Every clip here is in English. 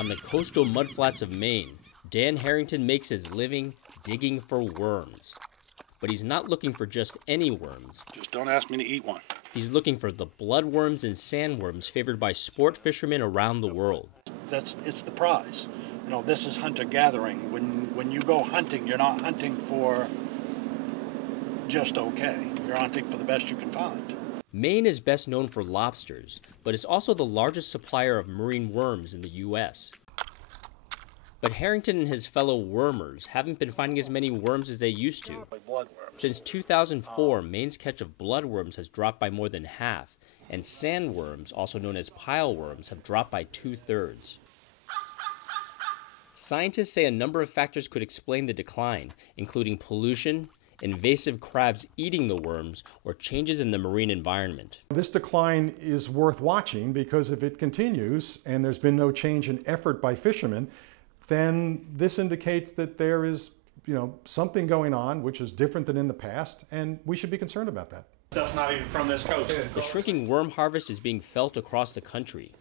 On the coastal mudflats of Maine, Dan Harrington makes his living digging for worms. But he's not looking for just any worms. Just don't ask me to eat one. He's looking for the bloodworms and sandworms favored by sport fishermen around the world. It's the prize. You know, this is hunter-gathering. When you go hunting, you're not hunting for just okay. You're hunting for the best you can find. Maine is best known for lobsters, but is also the largest supplier of marine worms in the U.S. But Harrington and his fellow wormers haven't been finding as many worms as they used to. Since 2004, Maine's catch of bloodworms has dropped by more than half, and sandworms, also known as pileworms, have dropped by 2/3. Scientists say a number of factors could explain the decline, including pollution, invasive crabs eating the worms, or changes in the marine environment. This decline is worth watching because if it continues and there's been no change in effort by fishermen, then this indicates that there is, something going on which is different than in the past, and we should be concerned about that. Stuff's not even from this coast. The shrinking worm harvest is being felt across the country.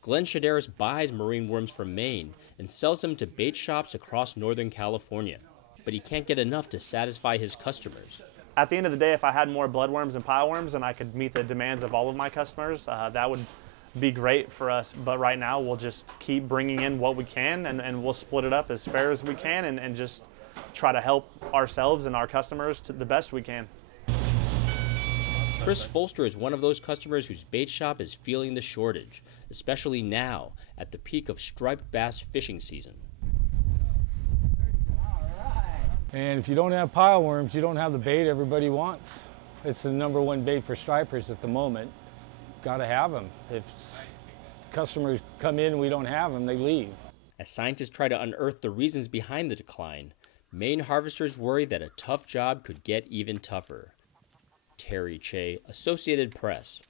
Glenn CHADARIS buys marine worms from Maine and sells them to bait shops across Northern California. But he can't get enough to satisfy his customers. At the end of the day, if I had more bloodworms and pileworms and I could meet the demands of all of my customers, that would be great for us. But right now, we'll just keep bringing in what we can, and we'll split it up as fair as we can and just try to help ourselves and our customers to the best we can. Chris FULSTER is one of those customers whose bait shop is feeling the shortage, especially now at the peak of striped bass fishing season. And if you don't have pileworms, you don't have the bait everybody wants. It's the #1 bait for stripers at the moment. Got to have them. If customers come in and we don't have them, they leave. As scientists try to unearth the reasons behind the decline, Maine harvesters worry that a tough job could get even tougher. Terry Che, Associated Press.